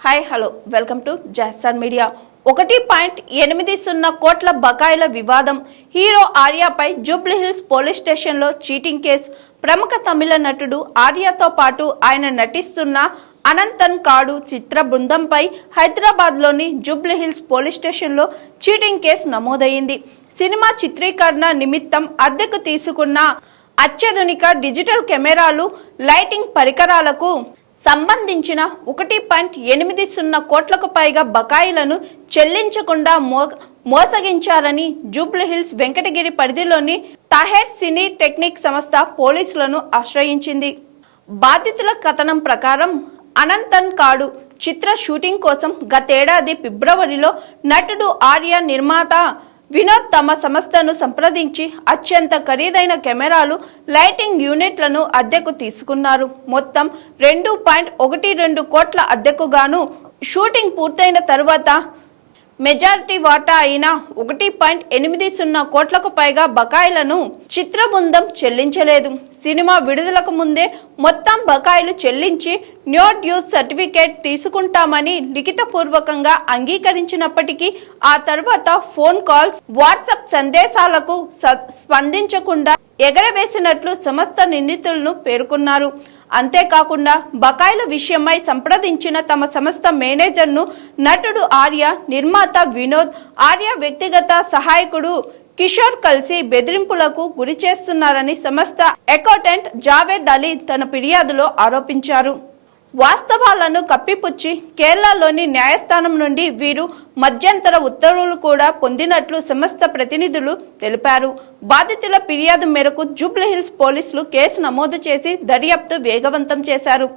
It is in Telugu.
Hi hello welcome to Jahasan media. 1.80 కోట్ల బకాయిల వివాదం. హీరో ఆర్యాపై జూబ్లీహిల్స్ పోలీస్ స్టేషన్లో చీటింగ్ కేసు. ప్రముఖ తమిళ నటుడు ఆర్యాతో పాటు ఆయన నటిస్తున్న అనంతన్ కాడు చిత్ర బృందంపై హైదరాబాద్లోని జూబ్లీహిల్స్ పోలీస్ స్టేషన్లో చీటింగ్ కేసు నమోదైంది. సినిమా చిత్రీకరణ నిమిత్తం అద్దెకు తీసుకున్న అత్యాధునిక డిజిటల్ కెమెరాలు, లైటింగ్ పరికరాలకు సంబంధించిన 1.80 కోట్లకు పైగా బకాయిలను చెల్లించకుండా మోసగించారని జూబ్లీహిల్స్ వెంకటగిరి పరిధిలోని తాహెర్ సినీ టెక్నిక్ సంస్థ పోలీసులను ఆశ్రయించింది. బాధితుల కథనం ప్రకారం అనంతన్ కాడు చిత్ర షూటింగ్ కోసం గతేడాది ఫిబ్రవరిలో నటుడు ఆర్య, నిర్మాత వినోద్ తమ సంస్థను సంప్రదించి అత్యంత ఖరీదైన కెమెరాలు, లైటింగ్ యూనిట్లను అద్దెకు తీసుకున్నారు. మొత్తం 2.12 కోట్ల అద్దెకు గాను షూటింగ్ పూర్తయిన తరువాత మెజారిటీ వాటా అయిన 1.80 కోట్లకు పైగా బకాయిలను చిత్ర బృందం చెల్లించలేదు. సినిమా విడుదలకు ముందే మొత్తం బకాయిలు చెల్లించి నో డ్యూస్ సర్టిఫికేట్ తీసుకుంటామని లిఖితపూర్వకంగా అంగీకరించినప్పటికీ ఆ తర్వాత ఫోన్ కాల్స్, వాట్సాప్ సందేశాలకు స్పందించకుండా ఎగరవేసినట్లు సంస్థ నిందితులను పేర్కొన్నారు. అంతేకాకుండా బకాయిల విషయమై సంప్రదించిన తమ సంస్థ మేనేజర్ను నటుడు ఆర్య, నిర్మాత వినోద్, ఆర్య వ్యక్తిగత సహాయకుడు కిషోర్ కలిసి బెదిరింపులకు గురి చేస్తున్నారని సంస్థ అకౌంటెంట్ జావేద్ అలీ తన ఫిర్యాదులో ఆరోపించారు. వాస్తవాలను కప్పిపుచ్చి కేరళలోని న్యాయస్థానం నుండి వీరు మధ్యంతర ఉత్తర్వులు కూడా పొందినట్లు సంస్థ ప్రతినిధులు తెలిపారు. బాధితుల ఫిర్యాదు మేరకు జూబ్లీహిల్స్ పోలీసులు కేసు నమోదు చేసి దర్యాప్తు వేగవంతం చేశారు.